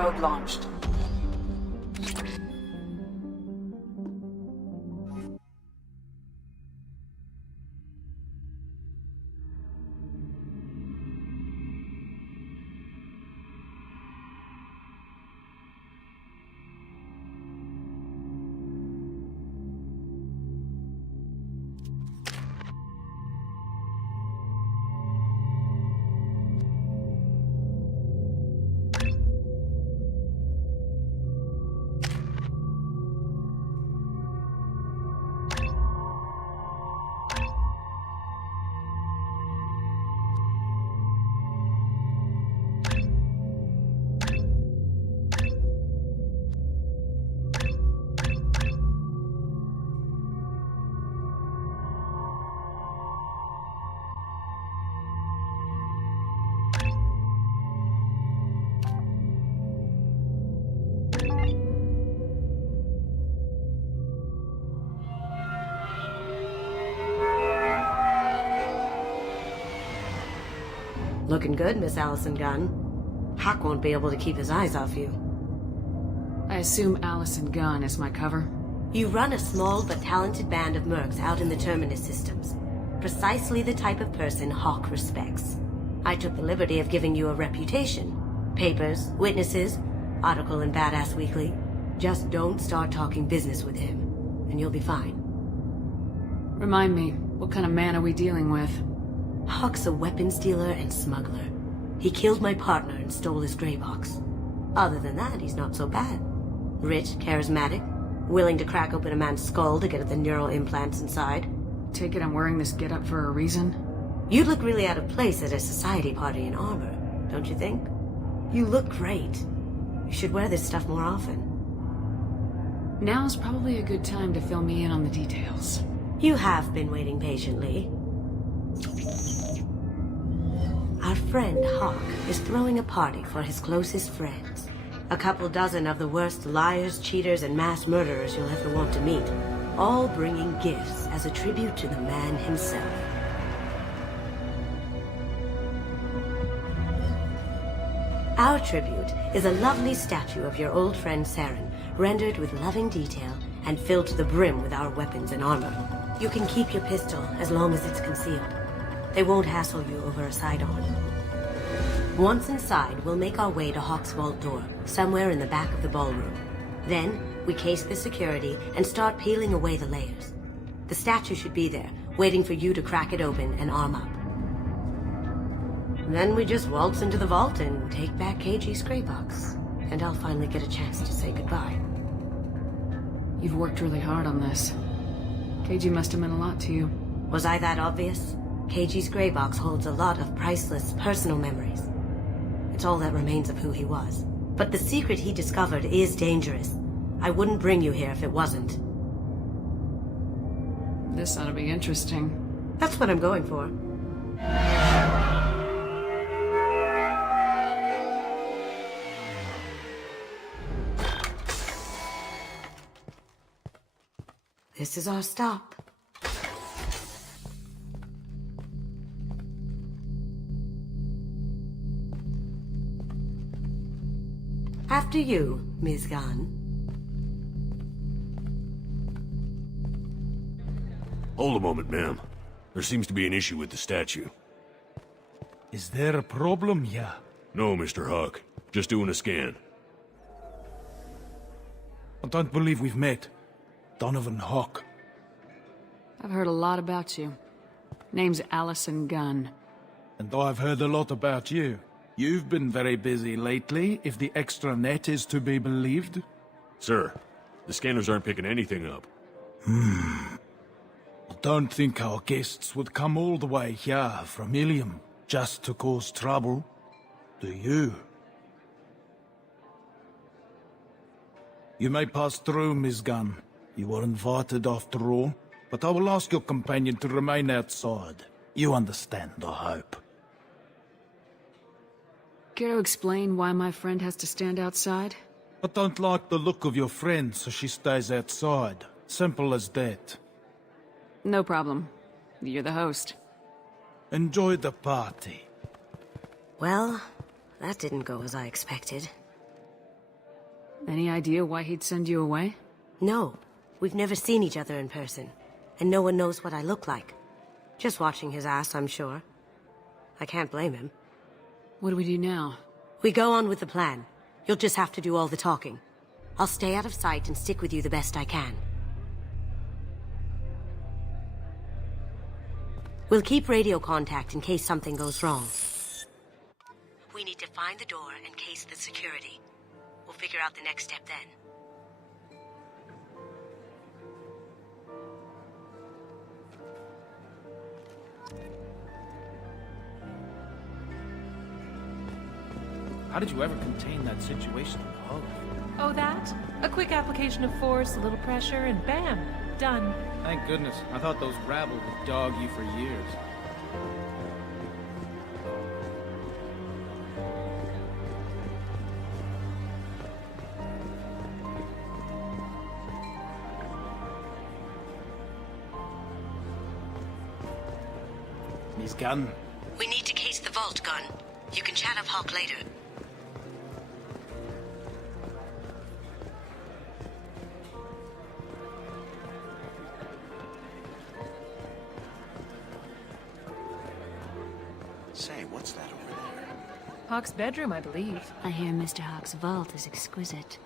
Probe launched. Looking good, Miss Allison Gunn. Hawk won't be able to keep his eyes off you. I assume Allison Gunn is my cover? You run a small but talented band of mercs out in the Terminus systems. Precisely the type of person Hawk respects. I took the liberty of giving you a reputation. Papers, witnesses, article in Badass Weekly. Just don't start talking business with him, and you'll be fine. Remind me, what kind of man are we dealing with? Hawk's a weapons dealer and smuggler. He killed my partner and stole his gray box. Other than that, he's not so bad. Rich, charismatic, willing to crack open a man's skull to get at the neural implants inside. Take it I'm wearing this getup for a reason? You'd look really out of place at a society party in armor, don't you think? You look great. You should wear this stuff more often. Now's probably a good time to fill me in on the details. You have been waiting patiently. Our friend Hawk is throwing a party for his closest friends. A couple dozen of the worst liars, cheaters, and mass murderers you'll ever want to meet. All bringing gifts as a tribute to the man himself. Our tribute is a lovely statue of your old friend Saren, rendered with loving detail and filled to the brim with our weapons and armor. You can keep your pistol as long as it's concealed. They won't hassle you over a side-on. Once inside, we'll make our way to Hawk's vault door, somewhere in the back of the ballroom. Then, we case the security and start peeling away the layers. The statue should be there, waiting for you to crack it open and arm up. Then we just waltz into the vault and take back KG's gray box. And I'll finally get a chance to say goodbye. You've worked really hard on this. KG must have meant a lot to you. Was I that obvious? KG's gray box holds a lot of priceless personal memories. It's all that remains of who he was. But the secret he discovered is dangerous. I wouldn't bring you here if it wasn't. This ought to be interesting. That's what I'm going for. This is our stop. After you, Ms. Gunn. Hold a moment, ma'am. There seems to be an issue with the statue. Is there a problem here? No, Mr. Hawk. Just doing a scan. I don't believe we've met. Donovan Hawk. I've heard a lot about you. Name's Allison Gunn. And I've heard a lot about you. You've been very busy lately, if the extra net is to be believed. Sir, the scanners aren't picking anything up. I don't think our guests would come all the way here from Ilium just to cause trouble. Do you? You may pass through, Miss Gunn. You were invited after all, but I will ask your companion to remain outside. You understand, I hope. Care to explain why my friend has to stand outside? I don't like the look of your friend, so she stays outside. Simple as that. No problem. You're the host. Enjoy the party. Well, that didn't go as I expected. Any idea why he'd send you away? No, we've never seen each other in person, and no one knows what I look like. Just watching his ass, I'm sure. I can't blame him. What do we do now? We go on with the plan. You'll just have to do all the talking. I'll stay out of sight and stick with you the best I can. We'll keep radio contact in case something goes wrong. We need to find the door and case the security. We'll figure out the next step then. How did you ever contain that situation in the hull? Oh, that? A quick application of force, a little pressure, and bam! Done. Thank goodness. I thought those rabble would dog you for years. Miss Gunn, We need to case the vault, Gun. You can chat up Hawk later. Say, what's that over there? Hawk's bedroom, I believe. I hear Mr. Hawk's vault is exquisite.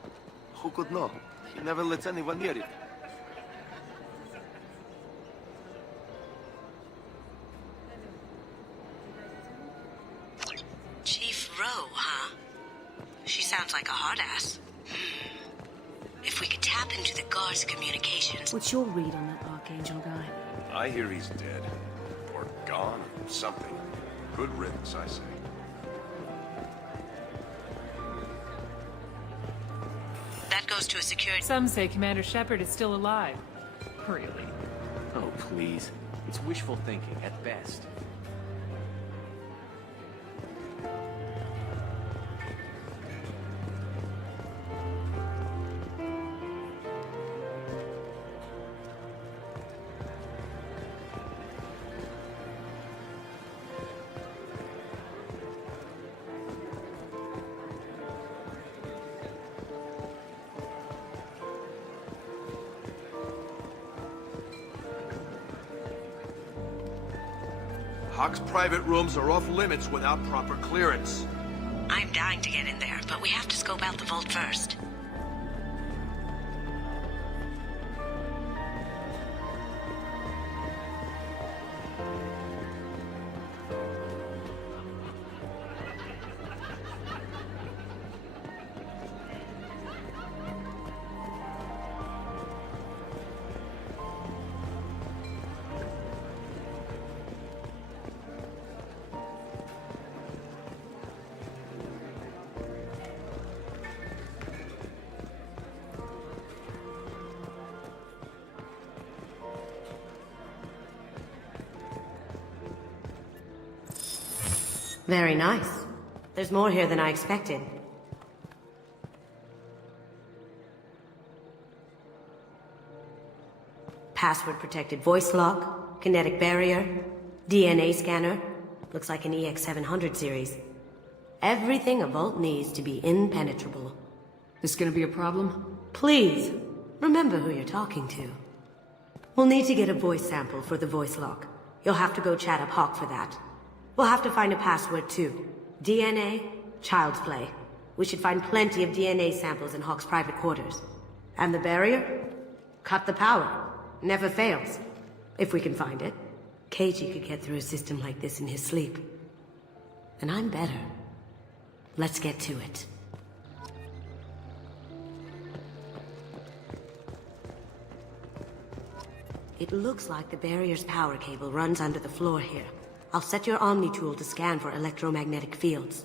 Who could know? He never lets anyone near it. Chief Rowe, huh? She sounds like a hard ass. If we could tap into the guard's communications... What's your read on that Archangel guy? I hear he's dead. Or gone, or something. Good riddance, I say. That goes to a security... Some say Commander Shepard is still alive. Really? Oh, please. It's wishful thinking at best. Hawk's private rooms are off limits without proper clearance. I'm dying to get in there, but we have to scope out the vault first. Very nice. There's more here than I expected. Password-protected voice lock, kinetic barrier, DNA scanner. Looks like an EX-700 series. Everything a vault needs to be impenetrable. This gonna be a problem? Please, remember who you're talking to. We'll need to get a voice sample for the voice lock. You'll have to go chat up Hawk for that. We'll have to find a password too. DNA, child's play. We should find plenty of DNA samples in Hawk's private quarters. And the barrier? Cut the power. Never fails. If we can find it. Keiji could get through a system like this in his sleep. And I'm better. Let's get to it. It looks like the barrier's power cable runs under the floor here. I'll set your Omni tool to scan for electromagnetic fields.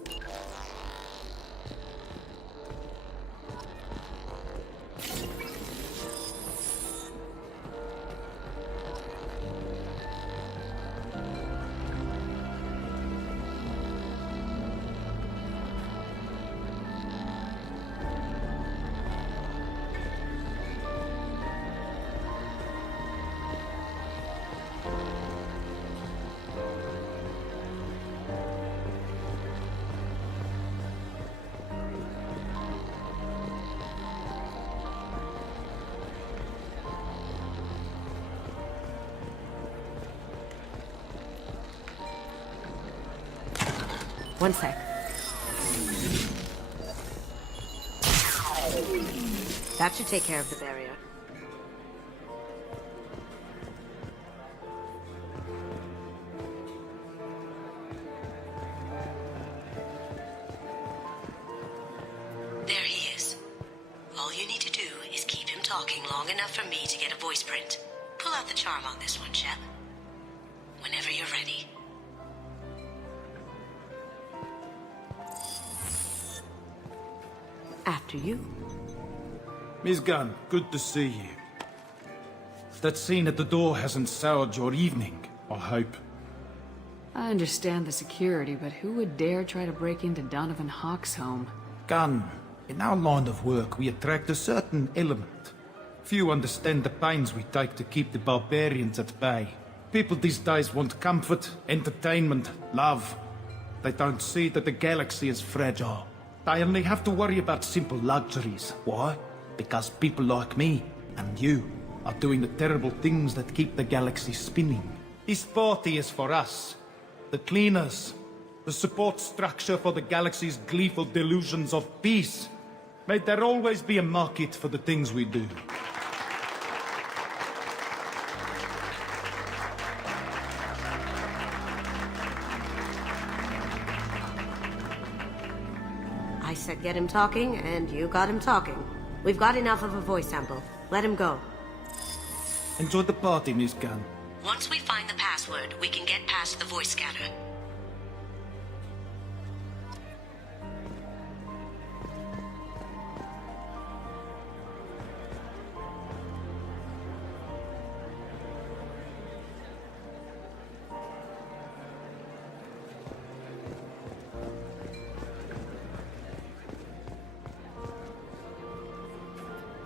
One sec. That should take care of the barrier. There he is. All you need to do is keep him talking long enough for me to get a voice print. Pull out the charm on this one, Shep. Whenever you're ready. After you. Miss Gunn, good to see you. That scene at the door hasn't soured your evening, I hope. I understand the security, but who would dare try to break into Donovan Hawk's home? Gunn, in our line of work, we attract a certain element. Few understand the pains we take to keep the barbarians at bay. People these days want comfort, entertainment, love. They don't see that the galaxy is fragile. They only have to worry about simple luxuries. Why? Because people like me and you are doing the terrible things that keep the galaxy spinning. This party is for us, the cleaners, the support structure for the galaxy's gleeful delusions of peace. May there always be a market for the things we do. I said get him talking, and you got him talking. We've got enough of a voice sample. Let him go. Enjoy the party, Miss Gunn. Once we find the password, we can get past the voice scanner.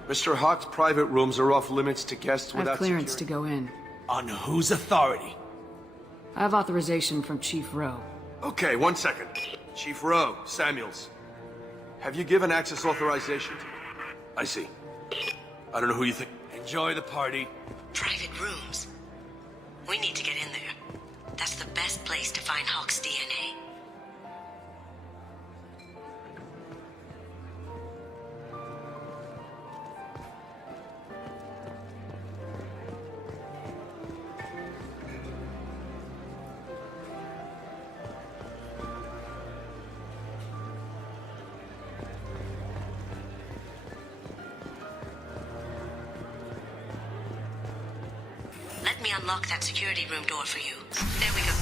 Mr. Hawk's private rooms are off limits to guests I have without clearance security. to go in. On whose authority? I have authorization from Chief Rowe. Okay, 1 second. Chief Rowe, Samuels. Have you given access authorization to... I see. I don't know who you think... Enjoy the party. Private rooms. We need to get in there. That's the best place to find Hawk's DNA. Let me unlock that security room door for you. There we go.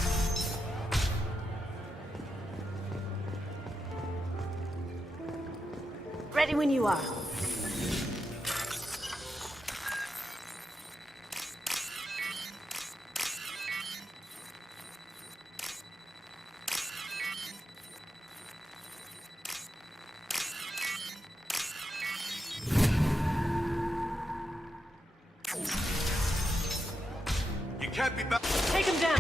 Ready when you are. You can't be back... Take him down.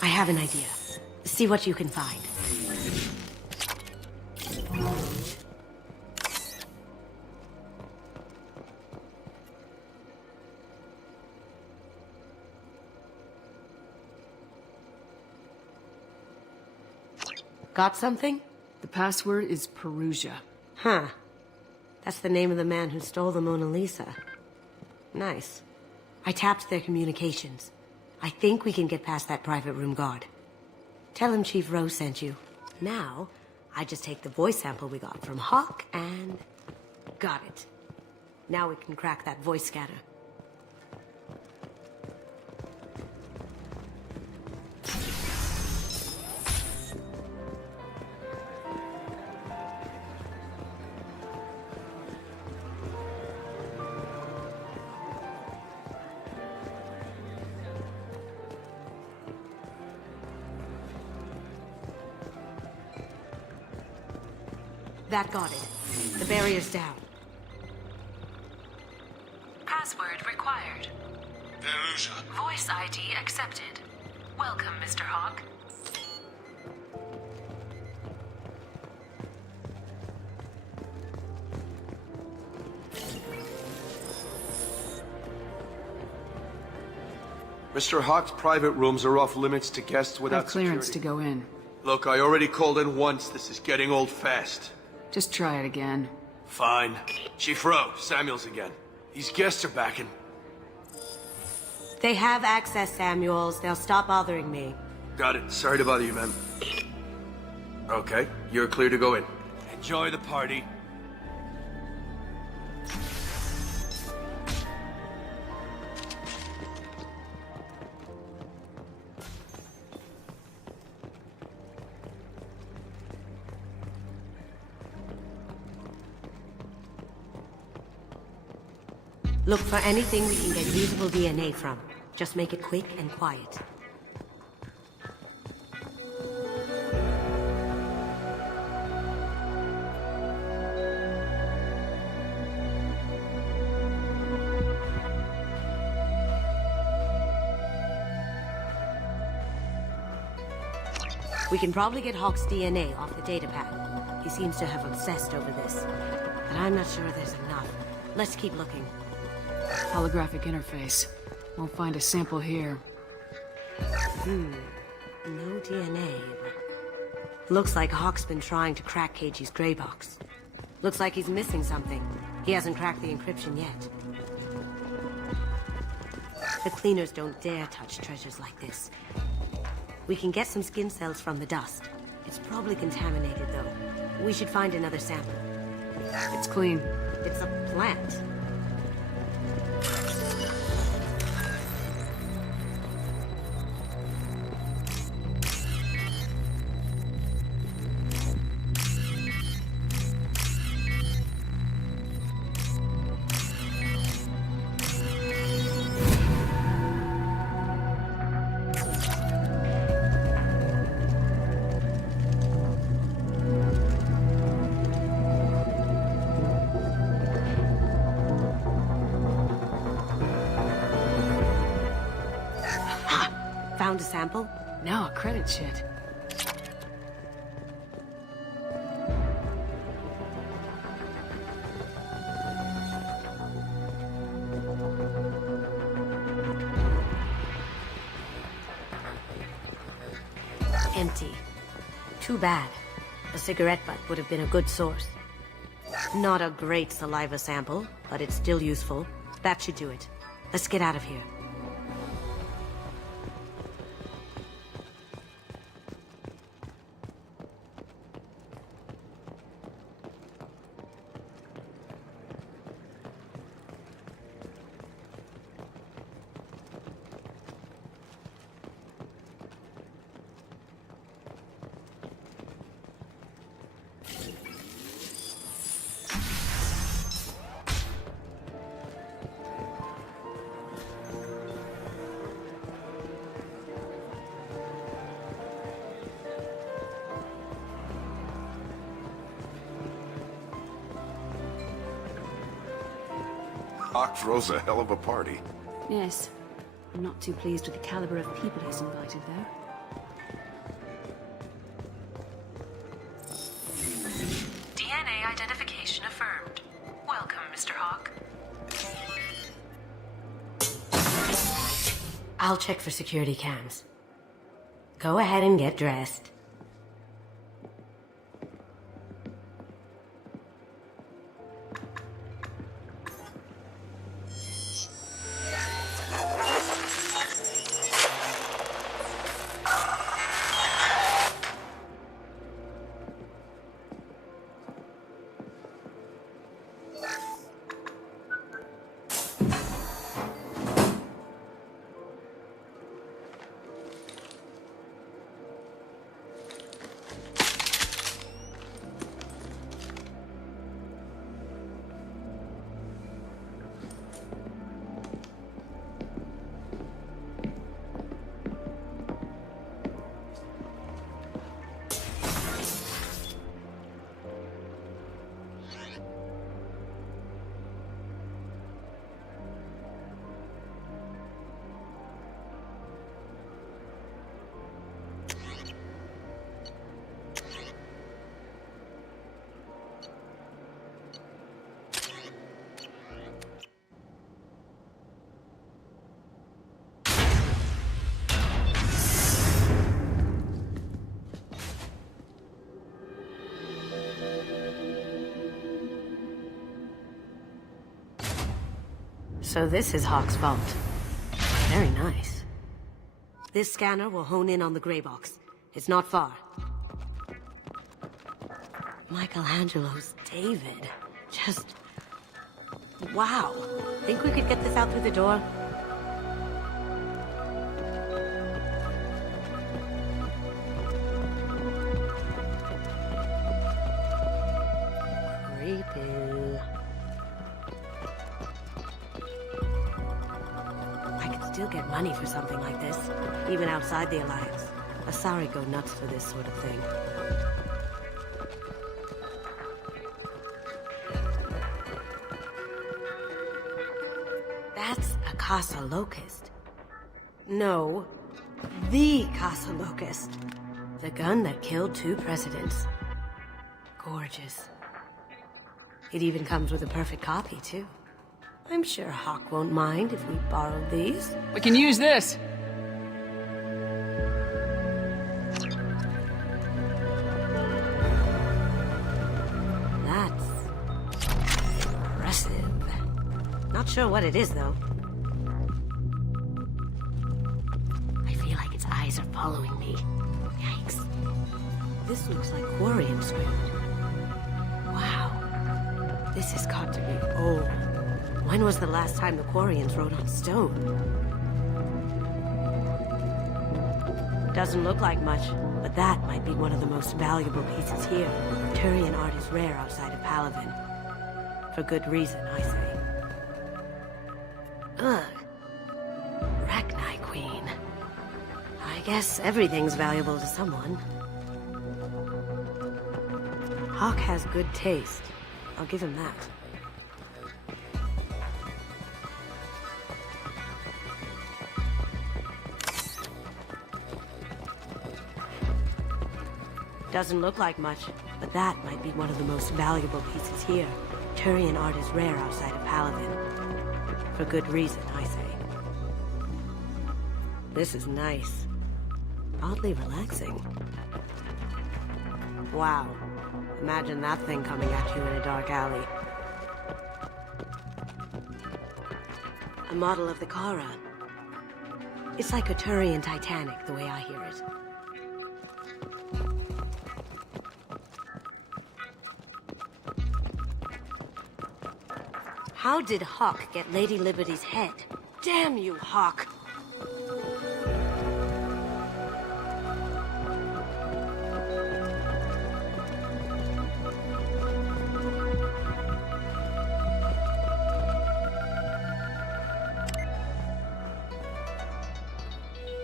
I have an idea. See what you can find. Got something? The password is Perugia. Huh. That's the name of the man who stole the Mona Lisa. Nice. I tapped their communications. I think we can get past that private room guard. Tell him Chief Rowe sent you. Now, I just take the voice sample we got from Hawk and... got it. Now we can crack that voice scanner. That got it. The barrier's down. Password required. Perugia. Voice ID accepted. Welcome, Mr. Hawk. Mr. Hawk's private rooms are off limits to guests I without have clearance security. to go in. Look, I already called in once. This is getting old fast. Just try it again. Fine. Chief Rowe, Samuels again. These guests are back and... They have access, Samuels. They'll stop bothering me. Got it. Sorry to bother you, man. Okay, you're clear to go in. Enjoy the party. Look for anything we can get usable DNA from. Just make it quick and quiet. We can probably get Hawk's DNA off the datapad. He seems to have obsessed over this. But I'm not sure there's enough. Let's keep looking. Holographic interface. Won't find a sample here. No DNA, but... Looks like Hawk's been trying to crack KG's gray box. Looks like he's missing something. He hasn't cracked the encryption yet. The cleaners don't dare touch treasures like this. We can get some skin cells from the dust. It's probably contaminated, though. We should find another sample. It's clean. It's a plant. Found a sample? Now a credit sheet. Empty. Too bad. A cigarette butt would have been a good source. Not a great saliva sample, but it's still useful. That should do it. Let's get out of here. Hawk throws a hell of a party. Yes. I'm not too pleased with the caliber of people he's invited, though. DNA identification affirmed. Welcome, Mr. Hawk. I'll check for security cams. Go ahead and get dressed. So this is Hawk's vault. Very nice. This scanner will hone in on the gray box. It's not far. Michelangelo's David. Just... wow. Think we could get this out through the door? Creepy. I could still get money for something like this, even outside the Alliance. Asari go nuts for this sort of thing. That's a Casa Locust. No, the Casa Locust. The gun that killed 2 presidents. Gorgeous. It even comes with a perfect copy, too. I'm sure Hawk won't mind if we borrowed these. We can use this. That's... impressive. Not sure what it is, though. I feel like its eyes are following me. Yikes. This looks like Quarian script. Wow. This has got to be old. When was the last time the Quarians wrote on stone? Doesn't look like much, but that might be one of the most valuable pieces here. Turian art is rare outside of Paladin. For good reason, I say. Ugh. Rachni Queen. I guess everything's valuable to someone. Hawk has good taste. I'll give him that. Doesn't look like much, but that might be one of the most valuable pieces here. Turian art is rare outside of Paladin. For good reason, I say. This is nice. Oddly relaxing. Wow. Imagine that thing coming at you in a dark alley. A model of the Kara. It's like a Turian Titanic, the way I hear it. How did Hawk get Lady Liberty's head? Damn you, Hawk!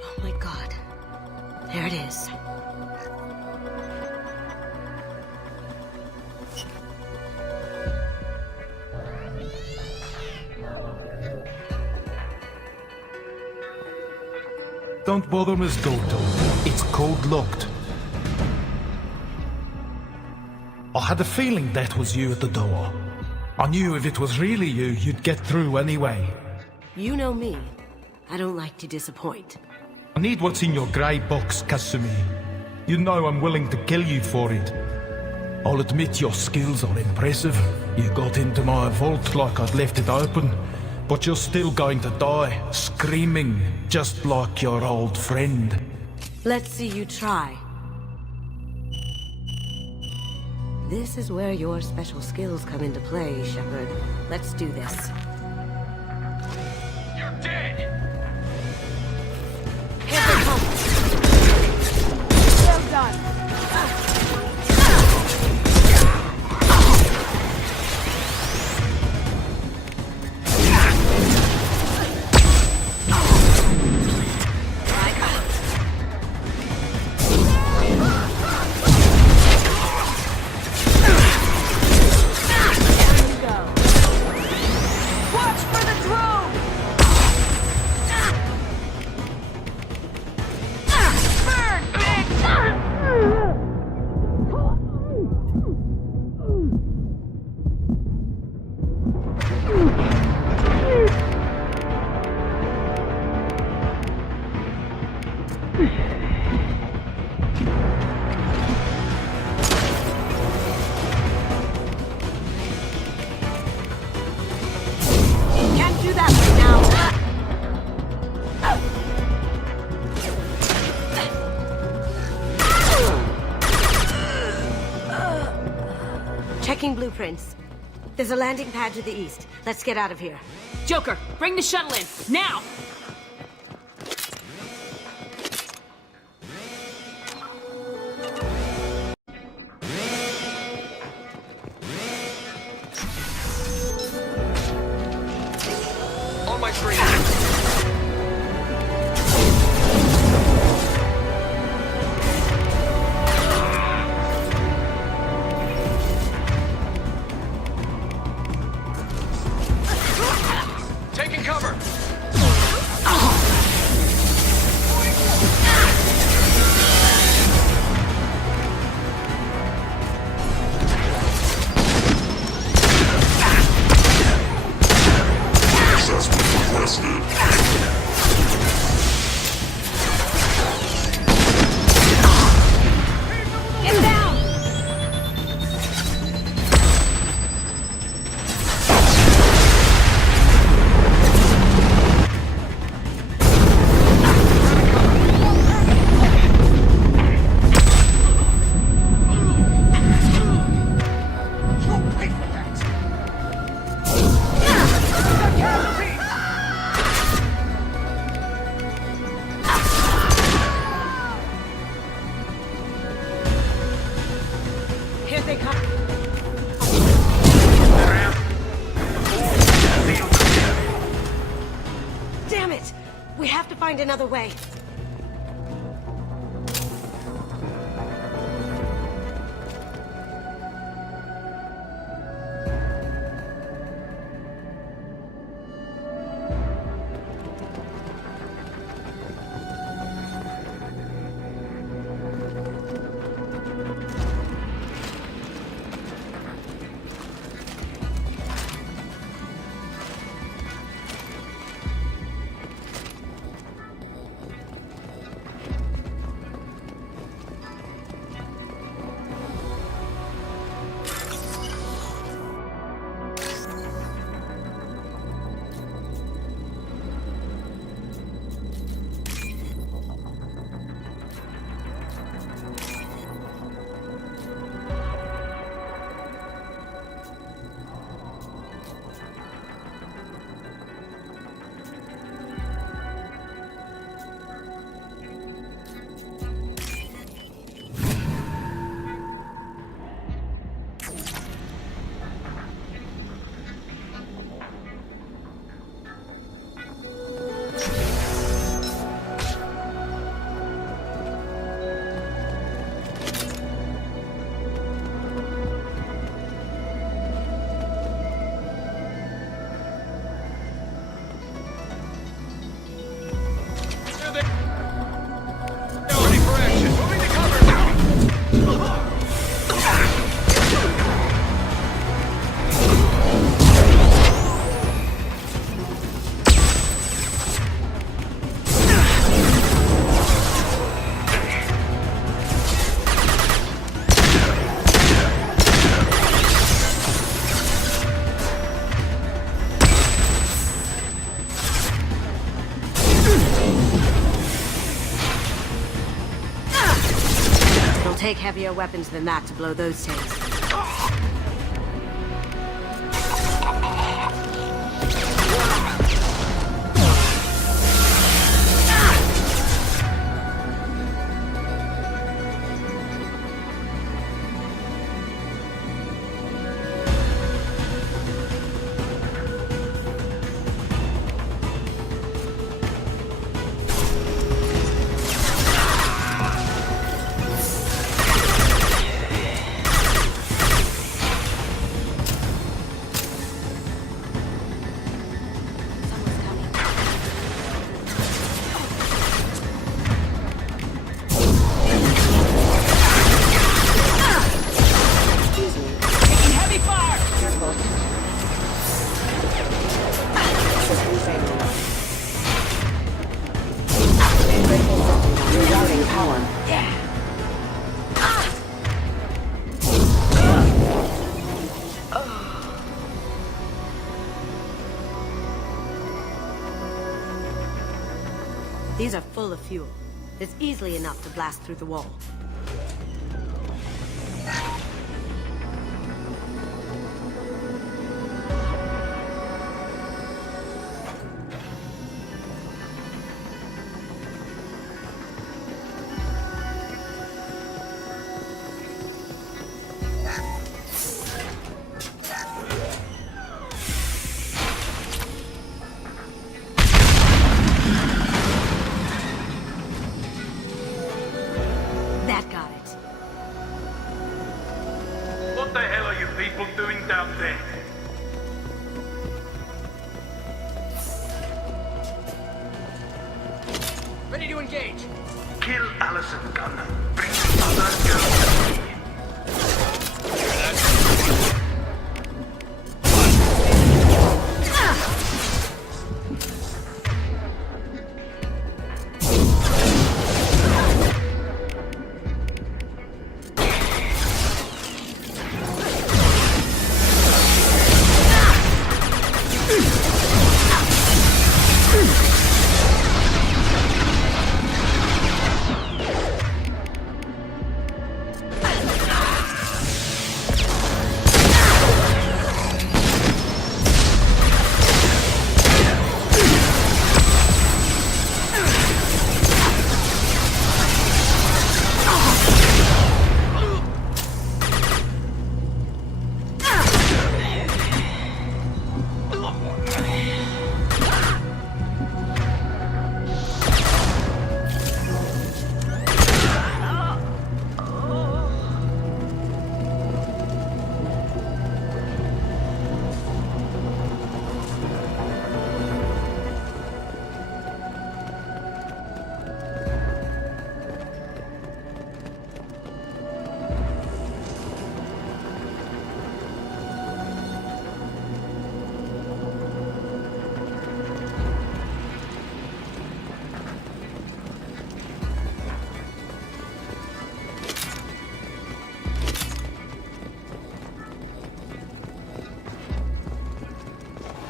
Oh my god. There it is. Don't bother, Miss Goto. It's code locked. I had a feeling that was you at the door. I knew if it was really you, you'd get through anyway. You know me. I don't like to disappoint. I need what's in your grey box, Kasumi. You know I'm willing to kill you for it. I'll admit your skills are impressive. You got into my vault like I'd left it open. But you're still going to die, screaming, just like your old friend. Let's see you try. This is where your special skills come into play, Shepard. Let's do this. You're dead! Here they come! Well done! Checking blueprints. There's a landing pad to the east. Let's get out of here. Joker, bring the shuttle in, now! On my screen. Taking cover. Get down! Here they come. Damn it! We have to find another way. Ready for action. Moving to cover. It'll take heavier weapons than that to blow those tanks. These are full of fuel. It's easily enough to blast through the wall. Kill Allison Gunn. Bring the other girls to me.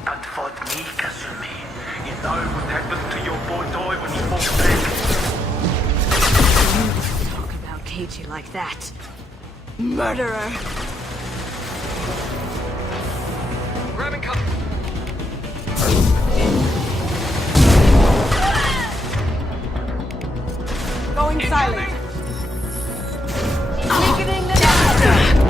That fought me, Kasumi. You know what happened to your boy Toy when he fought back? Talk about Keiji like that. Murderer! Grabbing cover. Going silent. Weakening the dagger.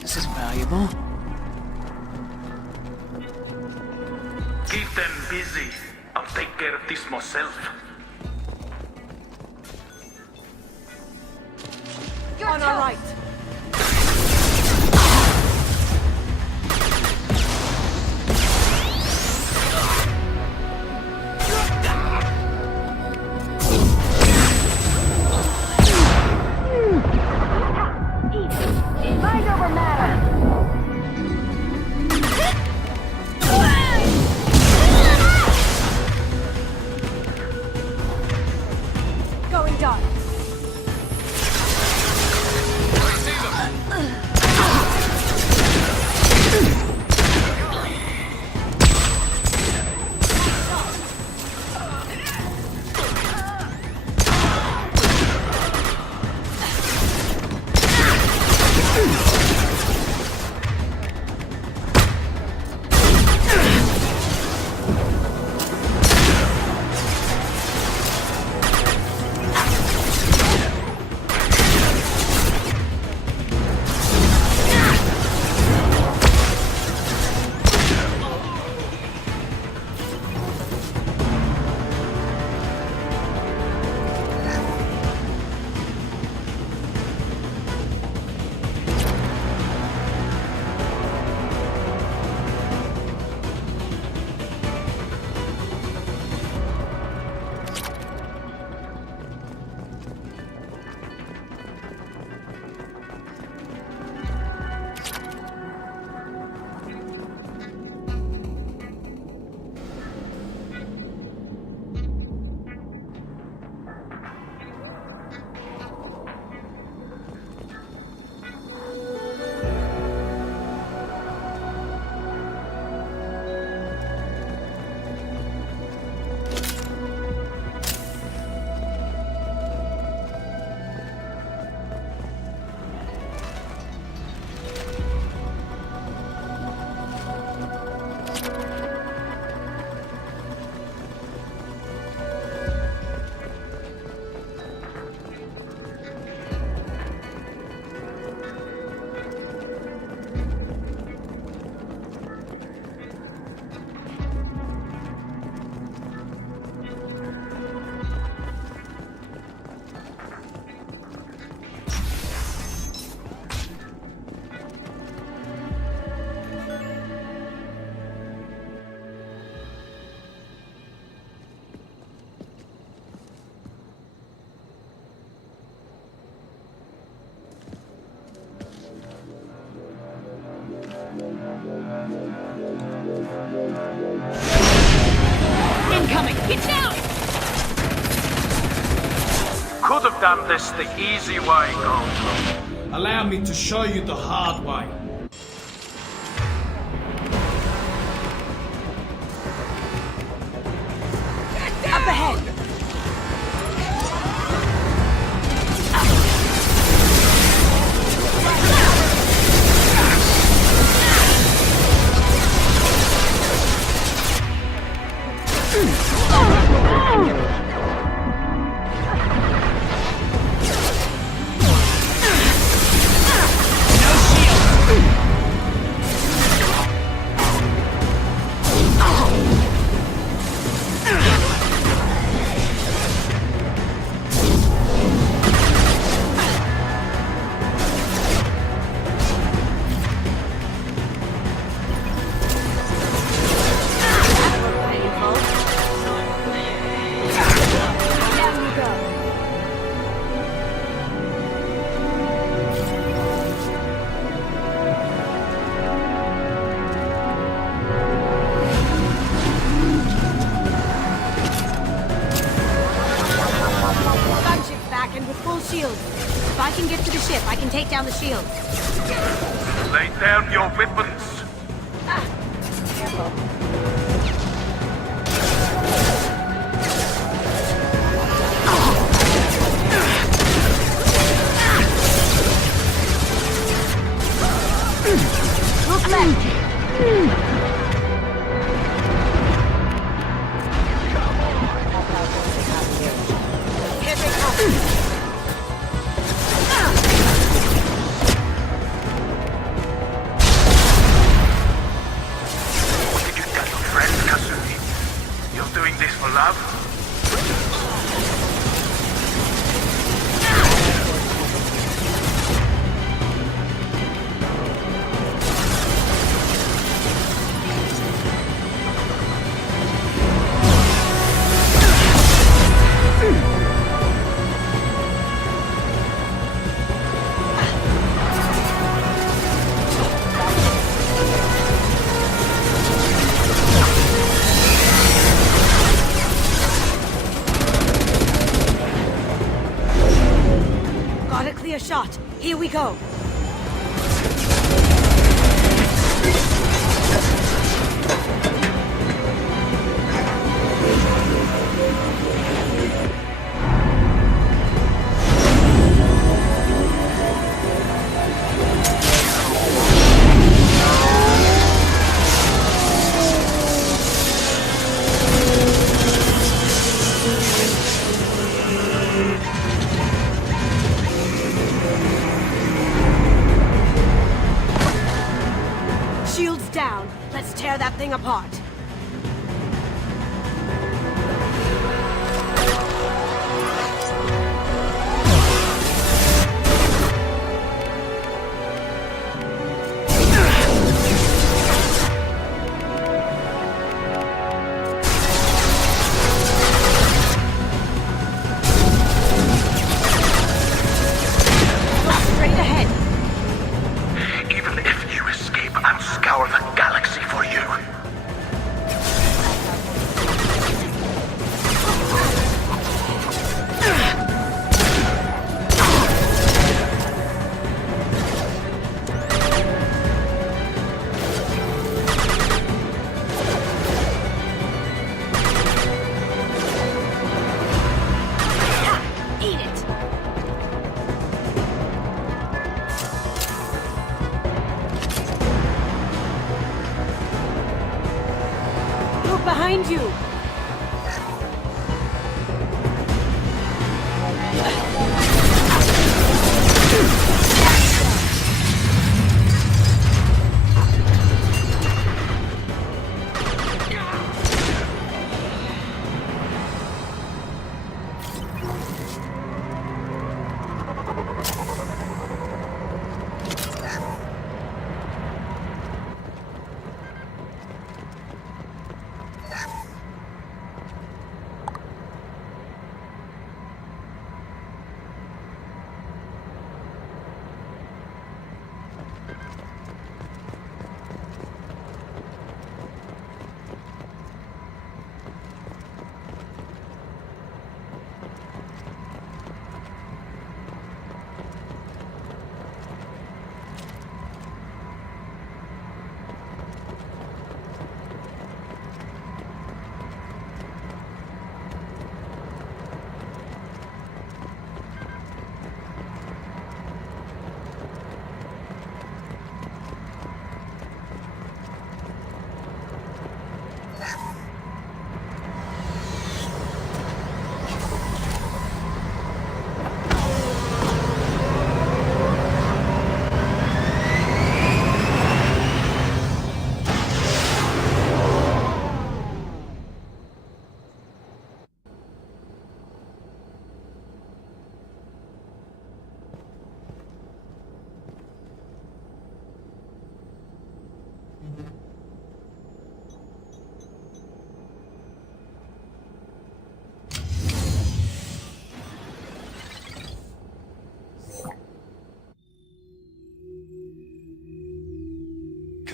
This is valuable. Keep them busy. I'll take care of this myself. On our right. Mind over matter. Going dark. Incoming! Get down! Could have done this the easy way, Gold. Allow me to show you the hard way. Up ahead! If I can get to the ship, I can take down the shield. Lay down your weapons. Look left. Here they come. Did you get your friend, Kasumi? You're doing this for love? Got a clear shot. Here we go. Shields down. Let's tear that thing apart. Straight ahead. Even if you escape, I'll scour the galaxy for you. Eat it. Look behind you.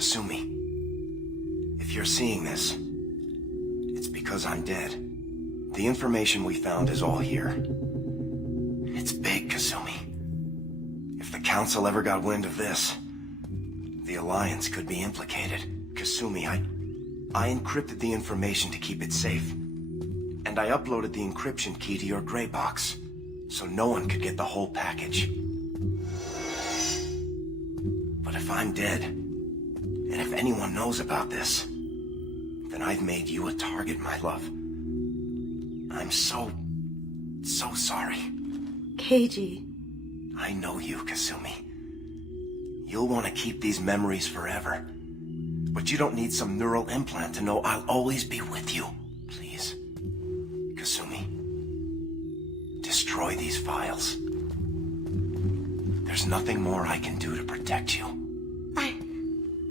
Kasumi, if you're seeing this, it's because I'm dead. The information we found is all here. It's big, Kasumi. If the Council ever got wind of this, the Alliance could be implicated. Kasumi, I encrypted the information to keep it safe. And I uploaded the encryption key to your gray box, so no one could get the whole package. But if I'm dead, and if anyone knows about this, then I've made you a target, my love. I'm so sorry. Keiji. I know you, Kasumi. You'll want to keep these memories forever. But you don't need some neural implant to know I'll always be with you. Please. Kasumi. Destroy these files. There's nothing more I can do to protect you.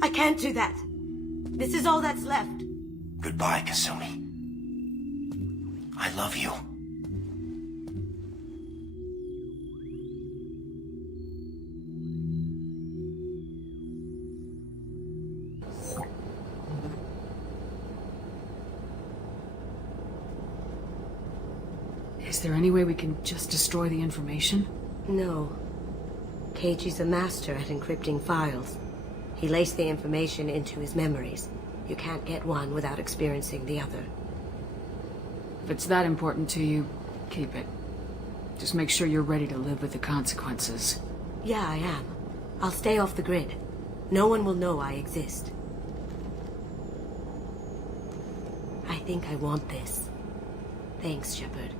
I can't do that. This is all that's left. Goodbye, Kasumi. I love you. Is there any way we can just destroy the information? No. Keiji's a master at encrypting files. He laced the information into his memories. You can't get one without experiencing the other. If it's that important to you, keep it. Just make sure you're ready to live with the consequences. Yeah, I am. I'll stay off the grid. No one will know I exist. I think I want this. Thanks, Shepard.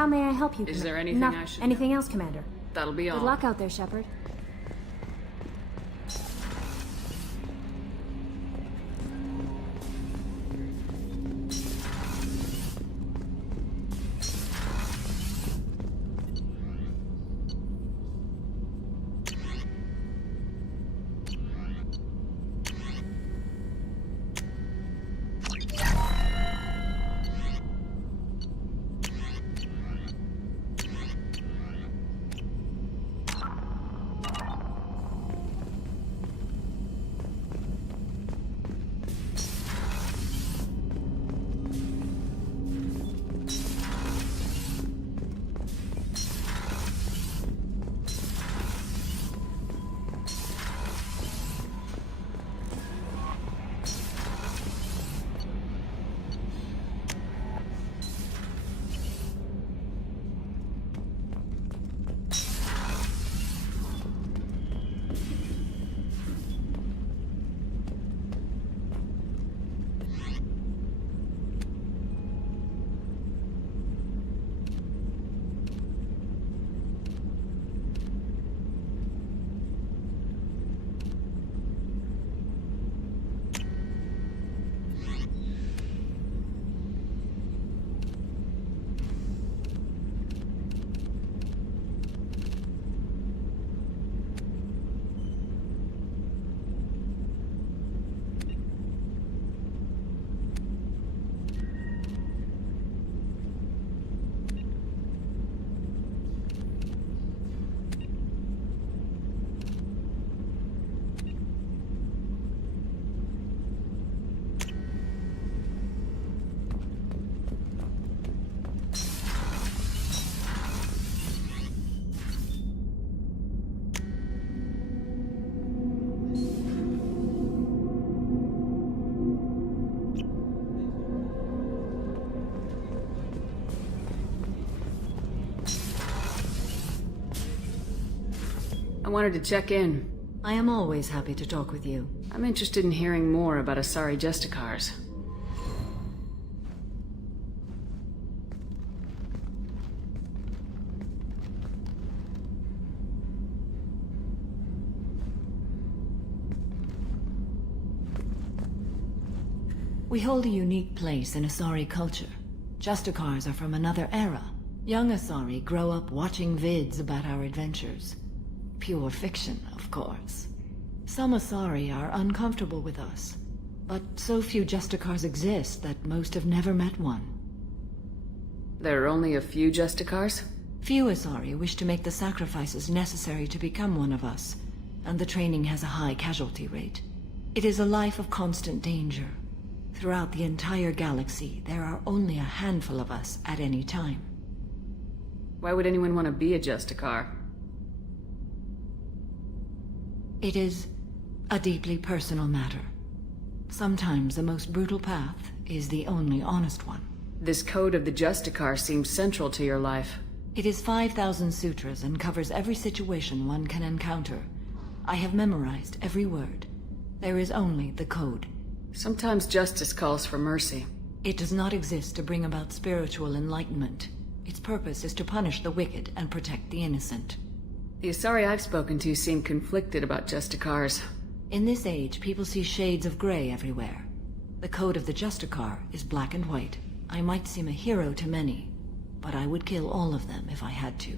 How may I help you? Is there anything I should Anything know? else, Commander? That'll be all. Good luck out there, Shepard. wanted to check in. I am always happy to talk with you. I'm interested in hearing more about Asari Justicars. We hold a unique place in Asari culture. Justicars are from another era. Young Asari grow up watching vids about our adventures. Pure fiction, of course. Some Asari are uncomfortable with us, but so few Justicars exist that most have never met one. There are only a few Justicars? Few Asari wish to make the sacrifices necessary to become one of us, and the training has a high casualty rate. It is a life of constant danger. Throughout the entire galaxy, there are only a handful of us at any time. Why would anyone want to be a Justicar? It is a deeply personal matter. Sometimes the most brutal path is the only honest one. This code of the Justicar seems central to your life. It is 5,000 sutras and covers every situation one can encounter. I have memorized every word. There is only the code. Sometimes justice calls for mercy. It does not exist to bring about spiritual enlightenment. Its purpose is to punish the wicked and protect the innocent. The Asari I've spoken to seem conflicted about Justicars. In this age, people see shades of gray everywhere. The code of the Justicar is black and white. I might seem a hero to many, but I would kill all of them if I had to.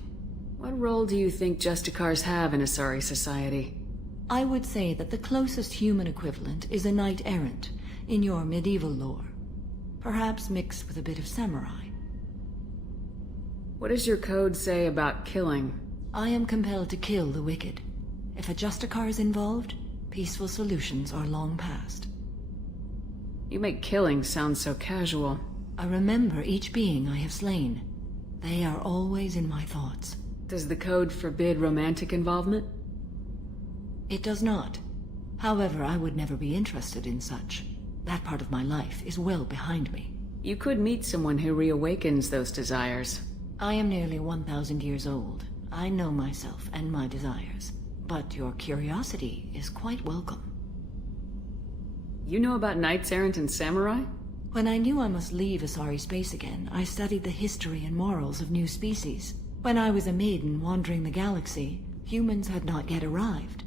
What role do you think Justicars have in Asari society? I would say that the closest human equivalent is a knight-errant, in your medieval lore. Perhaps mixed with a bit of samurai. What does your code say about killing? I am compelled to kill the wicked. If a Justicar is involved, peaceful solutions are long past. You make killing sound so casual. I remember each being I have slain. They are always in my thoughts. Does the code forbid romantic involvement? It does not. However, I would never be interested in such. That part of my life is well behind me. You could meet someone who reawakens those desires. I am nearly 1,000 years old. I know myself and my desires. But your curiosity is quite welcome. You know about knights errant and samurai? When I knew I must leave Asari space again, I studied the history and morals of new species. When I was a maiden wandering the galaxy, humans had not yet arrived.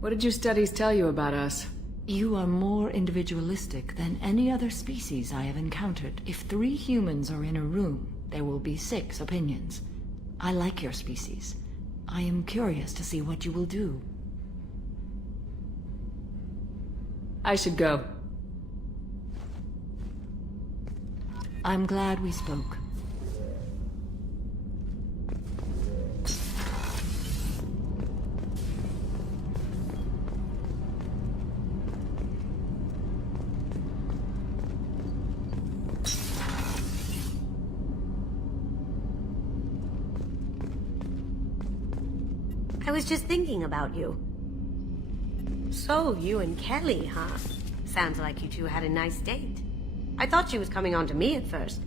What did your studies tell you about us? You are more individualistic than any other species I have encountered. If 3 humans are in a room, there will be 6 opinions. I like your species. I am curious to see what you will do. I should go. I'm glad we spoke. I was just thinking about you. So, you and Kelly, huh? Sounds like you two had a nice date. I thought she was coming on to me at first,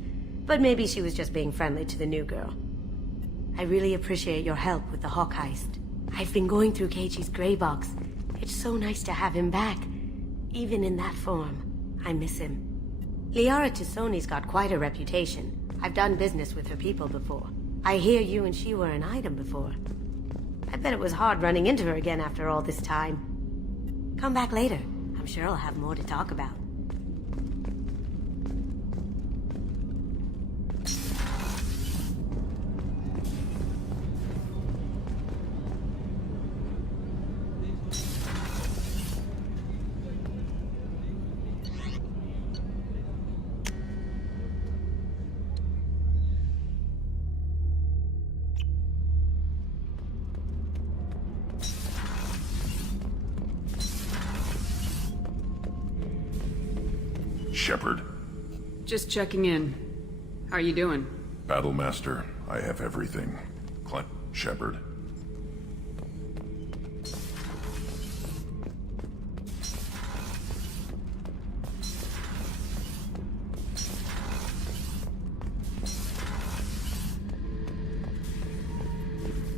but maybe she was just being friendly to the new girl. I really appreciate your help with the Hawk heist. I've been going through Keiichi's gray box. It's so nice to have him back, even in that form. I miss him. Liara Tisoni's got quite a reputation. I've done business with her people before. I hear you and she were an item before. I bet it was hard running into her again after all this time. Come back later. I'm sure I'll have more to talk about. Shepard. Just checking in. How are you doing? Battlemaster, I have everything. Clint, Shepard.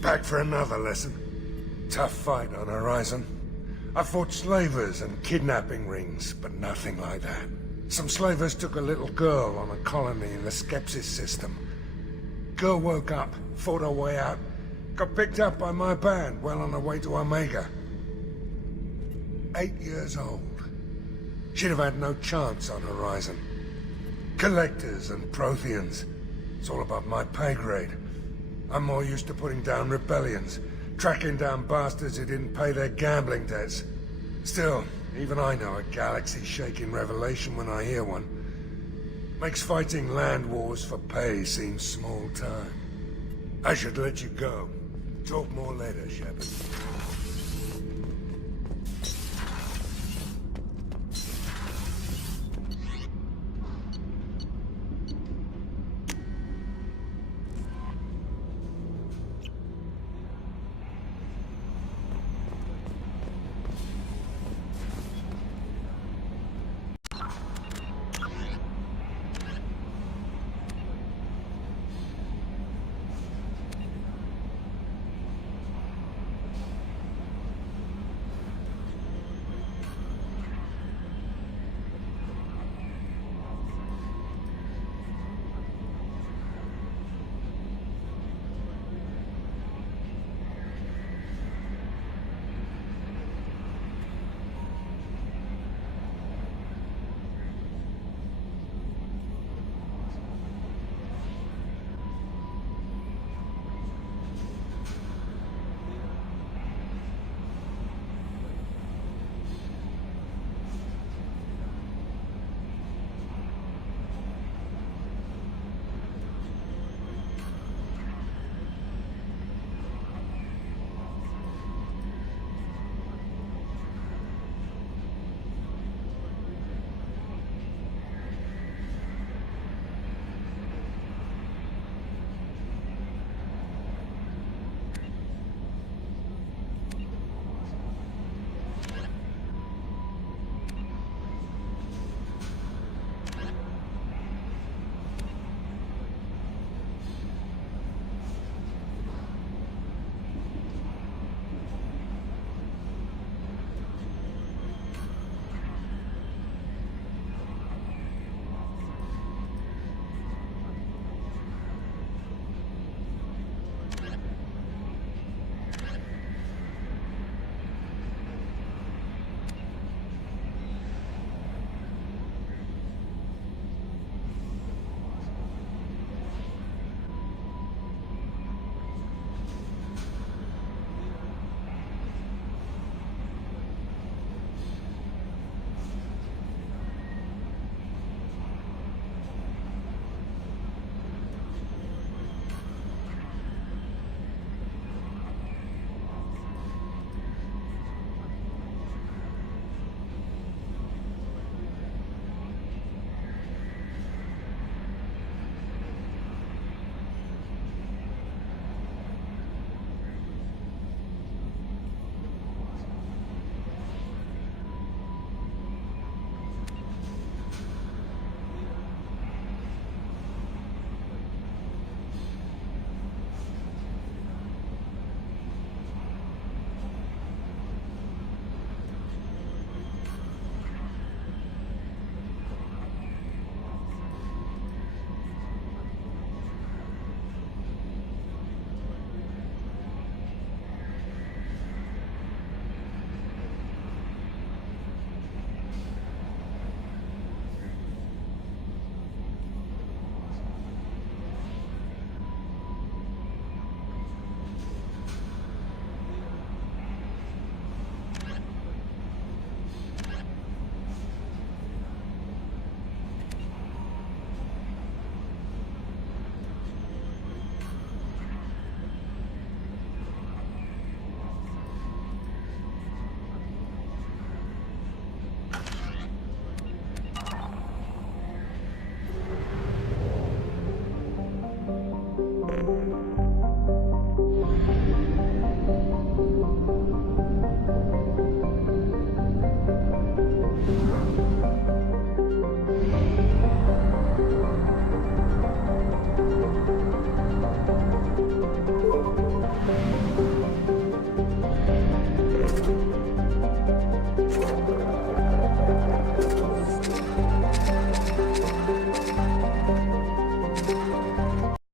back for another lesson. Tough fight on Horizon. I fought slavers and kidnapping rings, but nothing like that. Some slavers took a little girl on a colony in the Skepsis system. Girl woke up, fought her way out, got picked up by my band well on her way to Omega. 8 years old. She'd have had no chance on Horizon. Collectors and Protheans. It's all above my pay grade. I'm more used to putting down rebellions, tracking down bastards who didn't pay their gambling debts. Still, even I know a galaxy-shaking revelation when I hear one. Makes fighting land wars for pay seem small time. I should let you go. Talk more later, Shepard.